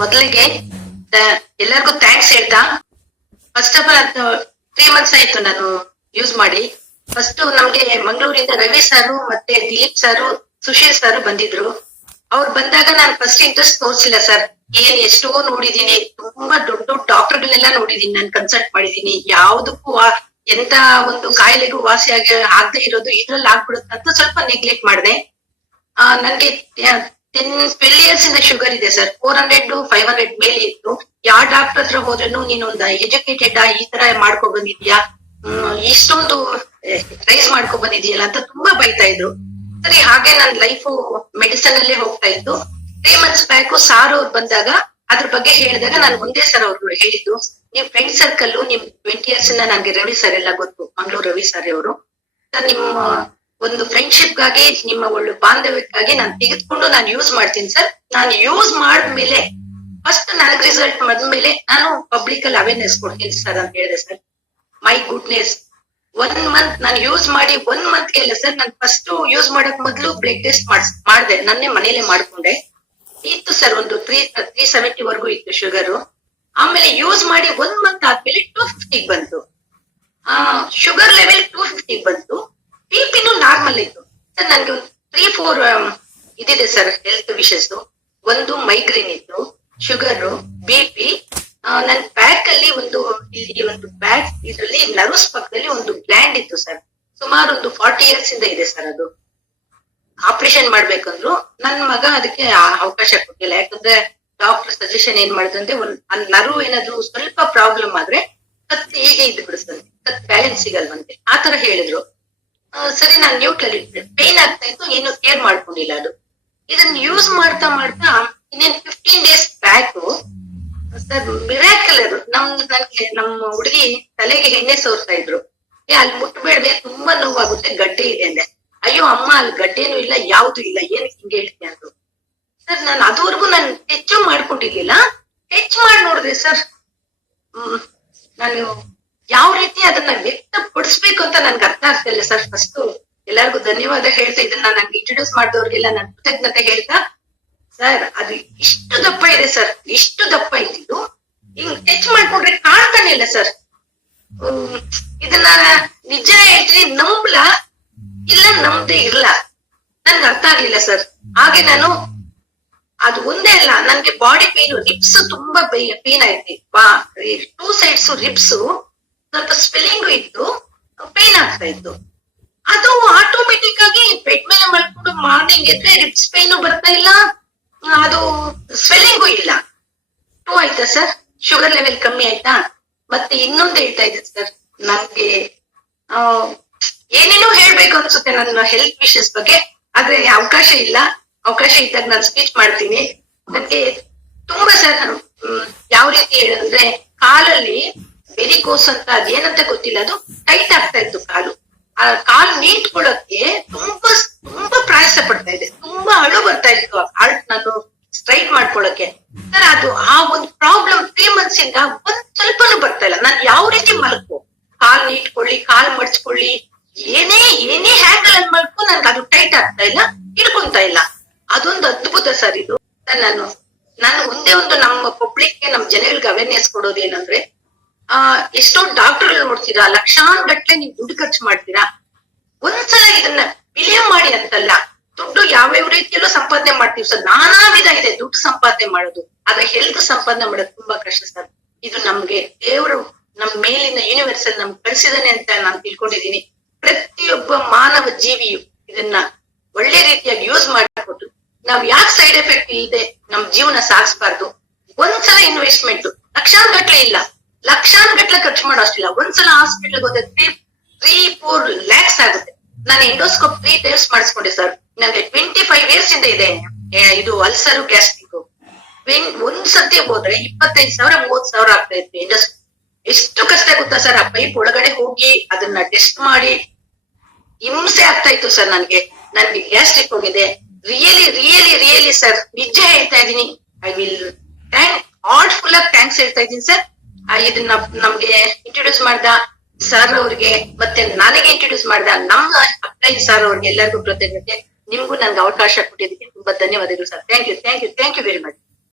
ಮೊದಲಿಗೆ ಎಲ್ಲರಿಗೂ ಥ್ಯಾಂಕ್ಸ್ ಹೇಳ್ತಾ, ಫಸ್ಟ್ ಆಫ್ ಆಲ್ ಅದು 3 months ಆಯ್ತು ನಾನು ಯೂಸ್ ಮಾಡಿ. ಫಸ್ಟ್ ನಮ್ಗೆ ಮಂಗಳೂರಿಂದ ರವಿ ಸಾರು ಮತ್ತೆ ದಿಲೀಪ್ ಸಾರು, ಸುಶೀಲ್ ಸಾರು ಬಂದಿದ್ರು. ಅವ್ರು ಬಂದಾಗ ನಾನು ಫಸ್ಟ್ ಇಂಟ್ರೆಸ್ಟ್ ತೋರಿಸಿಲ್ಲ ಸರ್. ಎಷ್ಟೋ ನೋಡಿದೀನಿ, ತುಂಬಾ ದೊಡ್ಡ ದೊಡ್ಡ ಡಾಕ್ಟರ್ಗಳನ್ನೆಲ್ಲ ನೋಡಿದೀನಿ, ನಾನು ಕನ್ಸಲ್ಟ್ ಮಾಡಿದೀನಿ. ಯಾವ್ದಕ್ಕೂ ಎಂತ ಒಂದು ಕಾಯಿಲೆಗೂ ವಾಸಿ ಆಗದೆ ಇರೋದು ಇದ್ರಲ್ಲಿ ಆಗ್ಬಿಡುತ್ತೆ ಅಂತ ಸ್ವಲ್ಪ ನೆಗ್ಲೆಕ್ಟ್ ಮಾಡಿದೆ. ನನ್ಗೆ 10-12 years ಇಂದ ಶುಗರ್ ಇದೆ ಸರ್. 400-500 ಮೇಲೆ ಇತ್ತು. ಯಾವ ಡಾಕ್ಟರ್ ಹತ್ರ ಹೋದ್ರೂ ನೀನೊಂದು ಎಜುಕೇಟೆಡ್ ಈ ತರ ಮಾಡ್ಕೊ ಬಂದಿದ್ಯಾ, ಇಷ್ಟೊಂದು ರೈಸ್ ಮಾಡ್ಕೊ ಬಂದಿದ್ಯಲ್ಲ ಅಂತ ತುಂಬಾ ಬೈತಾ ಇದ್ರು. ಸರಿ, ಹಾಗೆ ನನ್ ಲೈಫು ಮೆಡಿಸನ್ ಅಲ್ಲೇ ಹೋಗ್ತಾ ಇತ್ತು. 3 months ಬ್ಯಾಕ್ ಸಾರ್ ಅವ್ರು ಬಂದಾಗ ಅದ್ರ ಬಗ್ಗೆ ಹೇಳಿದಾಗ ನಾನು ಒಂದೇ ಸರ್ ಅವ್ರು ಹೇಳಿದ್ದು, ನಿಮ್ ಫ್ರೆಂಡ್ ಸರ್ಕಲ್ ನಿಮ್ 20 years ಇಂದ ನನ್ಗೆ ರವಿ ಸರ್ ಎಲ್ಲ ಗೊತ್ತು, ಮಂಗಳೂರು ರವಿ ಸರ್ ಅವರು. ನಿಮ್ಮ ಒಂದು ಫ್ರೆಂಡ್ಶಿಪ್ ಗಾಗಿ, ನಿಮ್ಮ ಒಳ್ಳೆ ಬಾಂಧವ್ಯಕ್ಕಾಗಿ ನಾನು ತೆಗೆದುಕೊಂಡು ನಾನು ಯೂಸ್ ಮಾಡ್ತೀನಿ ಸರ್. ನಾನು ಯೂಸ್ ಮಾಡಿದ್ಮೇಲೆ ಫಸ್ಟ್ ನನಗ್ ರಿಸಲ್ಟ್ ಬಂದ್ಮೇಲೆ ನಾನು ಪಬ್ಲಿಕ್ ಅಲ್ಲಿ ಅವೇರ್ನೆಸ್ ಕೊಡ್ತೀನಿ ಸರ್ ಅಂತ ಹೇಳಿದೆ ಸರ್. ಮೈ ಗುಡ್ನೆಸ್, 1 month ನಾನು ಯೂಸ್ ಮಾಡಿ 1 month ಇಲ್ಲ ಸರ್. ನಾನು ಫಸ್ಟ್ ಯೂಸ್ ಮಾಡಕ್ ಮೊದ್ಲು ಬ್ಲಡ್ ಟೆಸ್ಟ್ ಮಾಡಿದೆ, ನನ್ನೇ ಮನೇಲೆ ಮಾಡ್ಕೊಂಡೆ. ಇತ್ತು ಸರ್ ಒಂದು 370 ವರೆಗೂ ಇತ್ತು ಶುಗರು. ಆಮೇಲೆ ಯೂಸ್ ಮಾಡಿ 1 month ಆದ್ಮೇಲೆ 250 ಬಂತು. ಶುಗರ್ ಲೆವೆಲ್ 250 ಬಂತು. ಬಿಪಿನೂ ನಾರ್ಮಲ್ ಇತ್ತು ಸರ್. ನನ್ಗೆ ಒಂದು 3-4 ಇದಿದೆ ಸರ್ ಹೆಲ್ತ್ ವಿಷಸ್. ಒಂದು ಮೈಗ್ರೇನ್ ಇತ್ತು, ಶುಗರ್, ಬಿಪಿ. ನನ್ ಬ್ಯಾಕ್ ಅಲ್ಲಿ ಇಲ್ಲಿ ಒಂದು ಬ್ಯಾಕ್ ಇದರಲ್ಲಿ ನರ್ವ್ಸ್ ಪಕ್ಕದಲ್ಲಿ ಒಂದು ಗ್ಲ್ಯಾಂಡ್ ಇತ್ತು ಸರ್. ಸುಮಾರು ಒಂದು 40 years ಇಂದ ಇದೆ ಸರ್. ಅದು ಆಪರೇಷನ್ ಮಾಡ್ಬೇಕಂದ್ರು ನನ್ ಮಗ ಅದಕ್ಕೆ ಅವಕಾಶ ಕೊಟ್ಟಿಲ್ಲ. ಯಾಕಂದ್ರೆ ಡಾಕ್ಟರ್ ಸಜೆಷನ್ ಏನ್ ಮಾಡಿದಂದ್ರೆ, ಒಂದ್ ನರ್ವ್ ಏನಾದ್ರು ಸ್ವಲ್ಪ ಪ್ರಾಬ್ಲಮ್ ಆದ್ರೆ ಕತ್ ಹೀಗೆ ಇದ್ದು ಬಿಡಿಸ್ತಂತೆ, ಕತ್ ಬ್ಯಾಲೆನ್ಸ್ ಸಿಗಲ್ವಂತೆ, ಆತರ ಹೇಳಿದ್ರು. ಸರಿ, ನಾನು ನ್ಯೂಟ್ರಲ್ಲಿ ಪೇನ್ ಆಗ್ತಾ ಇತ್ತು, ಏನು ಕೇರ್ ಮಾಡ್ಕೊಂಡಿಲ್ಲ. ಅದು ಇದನ್ನ ಯೂಸ್ ಮಾಡ್ತಾ ಮಾಡ್ತಾ ಇನ್ನೇನ್ 15 days ಬ್ಯಾಕ್ ಸರ್ ಮಿರಾಕಲರ್ ನಮ್ಮ ಹುಡುಗಿ ತಲೆಗೆ ಎಣ್ಣೆ ಸೋರ್ತಾ ಇದ್ರು. ಅಲ್ಲಿ ಮುಟ್ಬೇಡ್ದೆ, ತುಂಬಾ ನೋವಾಗುತ್ತೆ, ಗಡ್ಡೆ ಇದೆ ಅಂದೆ. ಅಯ್ಯೋ ಅಮ್ಮ, ಅಲ್ಲಿ ಗಡ್ಡೆನೂ ಇಲ್ಲ, ಯಾವ್ದು ಇಲ್ಲ, ಏನಕ್ಕೆ ಹಿಂಗೆ ಹೇಳ್ತೀನಿ ಅಂದ್ರು ಸರ್. ನಾನು ಅದುವರೆಗೂ ನಾನು ಟೆಚ್ಚು ಮಾಡ್ಕೊಂಡಿರ್ಲಿಲ್ಲ. ಟೆಚ್ ಮಾಡಿ ನೋಡಿದೆ ಸರ್. ನಾನು ಯಾವ ರೀತಿ ಅದನ್ನ ವ್ಯಕ್ತಪಡಿಸ್ಬೇಕು ಅಂತ ನನ್ಗೆ ಅರ್ಥ ಆಗ್ತಾ ಇಲ್ಲ ಸರ್. ಫಸ್ಟ್ ಎಲ್ಲರಿಗೂ ಧನ್ಯವಾದ ಹೇಳ್ತಾ, ಇದನ್ನ ನನ್ಗೆ ಇಂಟ್ರೊಡ್ಯೂಸ್ ಮಾಡಿದವ್ರಿಗೆಲ್ಲ ನಾನು ಕೃತಜ್ಞತೆ ಹೇಳ್ತಾ ಸರ್. ಅದು ಇಷ್ಟು ದಪ್ಪ ಇದೆ ಸರ್, ಇಷ್ಟು ದಪ್ಪ ಇದ್ದಿದ್ದು ಹಿಂಗ್ ಟಚ್ ಮಾಡ್ಕೊಂಡ್ರೆ ಕಾಣ್ತಾನೆ ಇಲ್ಲ ಸರ್. ಇದನ್ನ ನಿಜ ಹೇಳ್ತೀನಿ, ನಂಬ್ಲ ಇಲ್ಲ ನಂಬದೇ ಇರ್ಲ, ನನ್ಗೆ ಅರ್ಥ ಆಗ್ಲಿಲ್ಲ ಸರ್. ಹಾಗೆ ನಾನು ಅದು ಒಂದೇ ಅಲ್ಲ, ನನ್ಗೆ ಬಾಡಿ ಪೇನ್, ರಿಬ್ಸ್ ತುಂಬಾ ಪೇನ್ ಆಯ್ತು. 2 sides ರಿಬ್ಸ್ ಸ್ವಲ್ಪ ಸ್ವೆಲ್ಲಿಂಗು ಇತ್ತು, ಪೇನ್ ಆಗ್ತಾ ಇತ್ತು. ಅದು ಆಟೋಮೆಟಿಕ್ ಆಗಿ ಬೆಡ್ ಮೇಲೆ ಮಲ್ಕೊಂಡು ಮಾರ್ನಿಂಗ್ ಎದ್ರೆ ರಿಬ್ಸ್ ಪೇನು ಬರ್ತಾ ಇಲ್ಲ, ಅದು ಸ್ವೆಲ್ಲಿಂಗು ಇಲ್ಲ. 2 ಆಯ್ತಾ ಸರ್. ಶುಗರ್ ಲೆವೆಲ್ ಕಮ್ಮಿ ಆಯ್ತಾ. ಮತ್ತೆ ಇನ್ನೊಂದು ಹೇಳ್ತಾ ಇದ್ದೆ ಸರ್, ನನ್ಗೆ ಏನೇನೋ ಹೇಳ್ಬೇಕು ಅನ್ಸುತ್ತೆ ನನ್ನ ಹೆಲ್ತ್ ವಿಷಯಸ್ ಬಗ್ಗೆ, ಆದ್ರೆ ಅವಕಾಶ ಇಲ್ಲ. ಅವಕಾಶ ಇದ್ದಾಗ ನಾನು ಸ್ಪೀಚ್ ಮಾಡ್ತೀನಿ. ನನ್ಗೆ ತುಂಬಾ ಸರ್, ಯಾವ ರೀತಿ ಹೇಳಿದ್ರೆ, ಕಾಲಲ್ಲಿ ವೆರಿಕೋಸ್ ಅಂತ ಅದೇನಂತ ಗೊತ್ತಿಲ್ಲ, ಅದು ಟೈಟ್ ಆಗ್ತಾ ಇತ್ತು ಕಾಲು. ಆ ಕಾಲು ನೀಟ್ಕೊಳ್ಳೋಕೆ ತುಂಬಾ ತುಂಬಾ ಪ್ರಯಾಸ ಪಡ್ತಾ ಇದೆ, ತುಂಬಾ ಅಳು ಬರ್ತಾ ಇತ್ತು ಹಾರ್ಟ್ ನಾನು ಸ್ಟ್ರೈಟ್ ಮಾಡ್ಕೊಳಕ್ಕೆ ಸರ್. ಅದು ಆ ಒಂದು ಪ್ರಾಬ್ಲಮ್ 3 months ಇಂದ ಒಂದ್ ಸ್ವಲ್ಪನೂ ಬರ್ತಾ ಇಲ್ಲ. ನಾನು ಯಾವ ರೀತಿ ಮಲ್ಕೋ, ಕಾಲ್ ನೀಟ್ಕೊಳ್ಳಿ, ಕಾಲ್ ಮಡ್ಚ್ಕೊಳ್ಳಿ, ಏನೇ ಹ್ಯಾಂಗಲ್ ಅಲ್ಲಿ ಮಲ್ಕೊ, ನನ್ಗೆ ಅದು ಟೈಟ್ ಆಗ್ತಾ ಇಲ್ಲ, ಹಿಡ್ಕೊಂತ ಇಲ್ಲ. ಅದೊಂದು ಅದ್ಭುತ ಸರ್ ಇದು. ನಾನು ಒಂದೇ ಒಂದು ನಮ್ಮ ಪಬ್ಲಿಕ್ಗೆ, ನಮ್ಮ ಜನಗಳಿಗೆ ಅವೇರ್ನೆಸ್ ಕೊಡೋದೇನಂದ್ರೆ, ಎಷ್ಟೋ ಡಾಕ್ಟರ್ಗಳು ನೋಡ್ತೀರಾ, ಲಕ್ಷಾನುಗಟ್ಲೆ ನೀವು ದುಡ್ಡು ಖರ್ಚು ಮಾಡ್ತೀರಾ. ಒಂದ್ಸಲ ಇದನ್ನ ವಿಲಯ ಮಾಡಿ ಅಂತಲ್ಲ, ದುಡ್ಡು ಯಾವ್ಯಾವ ರೀತಿಯಲ್ಲೂ ಸಂಪಾದನೆ ಮಾಡ್ತೀವಿ ಸರ್. ನಾನಾ ವಿಧ ಇದೆ ದುಡ್ಡು ಸಂಪಾದನೆ ಮಾಡೋದು, ಆದ್ರೆ ಹೆಲ್ತ್ ಸಂಪಾದನೆ ಮಾಡೋದು ತುಂಬಾ ಕಷ್ಟ ಸರ್. ಇದು ನಮ್ಗೆ ದೇವರು ನಮ್ ಮೇಲಿನ ಯೂನಿವರ್ಸಲ್ ನಮ್ಗೆ ಕಳಿಸಿದಾನೆ ಅಂತ ನಾನು ತಿಳ್ಕೊಂಡಿದೀನಿ. ಪ್ರತಿಯೊಬ್ಬ ಮಾನವ ಜೀವಿಯು ಇದನ್ನ ಒಳ್ಳೆ ರೀತಿಯಾಗಿ ಯೂಸ್ ಮಾಡಿಕೊಟ್ಟು, ನಾವ್ ಯಾಕೆ ಸೈಡ್ ಎಫೆಕ್ಟ್ ಇದೆ ನಮ್ ಜೀವನ ಸಾಗಿಸ್ಬಾರ್ದು. ಒಂದ್ಸಲ ಇನ್ವೆಸ್ಟ್ಮೆಂಟ್ ಲಕ್ಷಾನುಗಟ್ಲೆ ಇಲ್ಲ, ಲಕ್ಷಾನುಗಟ್ಲೆ ಖರ್ಚು ಮಾಡೋ ಅಷ್ಟಿಲ್ಲ. ಒಂದ್ಸಲ ಹಾಸ್ಪಿಟಲ್ ಹೋದ್ರೆ 3-4 lakhs ಆಗುತ್ತೆ. ನಾನು ಎಂಡೋಸ್ಕೋಪ್ 3 times ಮಾಡಿಸ್ಕೊಂಡೆ ಸರ್. ನನಗೆ 25 years ಇಂದ ಇದೆ ಇದು ಅಲ್ಸರು, ಗ್ಯಾಸ್ಟ್ರಿಕ್. ಒಂದ್ಸತಿ ಹೋದ್ರೆ 25,000-30,000 ಆಗ್ತಾ ಇತ್ತು ಎಂಡೋಸ್ಕೋಪ್. ಎಷ್ಟು ಕಷ್ಟ ಗೊತ್ತಾ ಸರ್. ಆ ಪೈಪ್ ಒಳಗಡೆ ಹೋಗಿ ಅದನ್ನ ಟೆಸ್ಟ್ ಮಾಡಿ ಹಿಂಸೆ ಆಗ್ತಾ ಇತ್ತು ಸರ್. ನನ್ಗೆ ಗ್ಯಾಸ್ಟ್ರಿಕ್ ಹೋಗಿದೆ. ರಿಯಲಿ ಸರ್, ನಿಜ ಹೇಳ್ತಾ ಇದೀನಿ. ಐ ವಿಲ್ ಹಾರ್ಟ್ಫುಲ್ ಆಗಿ ಥ್ಯಾಂಕ್ಸ್ ಹೇಳ್ತಾ ಇದೀನಿ ಸರ್. ಇದನ್ನ ನಮ್ಗೆ ಇಂಟ್ರೊಡ್ಯೂಸ್ ಮಾಡ್ದ ಸರ್ ಅವ್ರಿಗೆ, ಮತ್ತೆ ನನಗೆ ಇಂಟ್ರೊಡ್ಯೂಸ್ ಮಾಡ್ದ ನಮ್ಮ ಅಕ್ಕಯ್ಯ ಸರ್ ಅವ್ರಿಗೆ ಎಲ್ಲರಿಗೂ ಕೃತಜ್ಞತೆ. ನಿಮ್ಗೂ ನನ್ಗೆ ಅವಕಾಶ ಕೊಟ್ಟಿದ್ದಕ್ಕೆ ತುಂಬಾ ಧನ್ಯವಾದಗಳು sir. Thank you very much.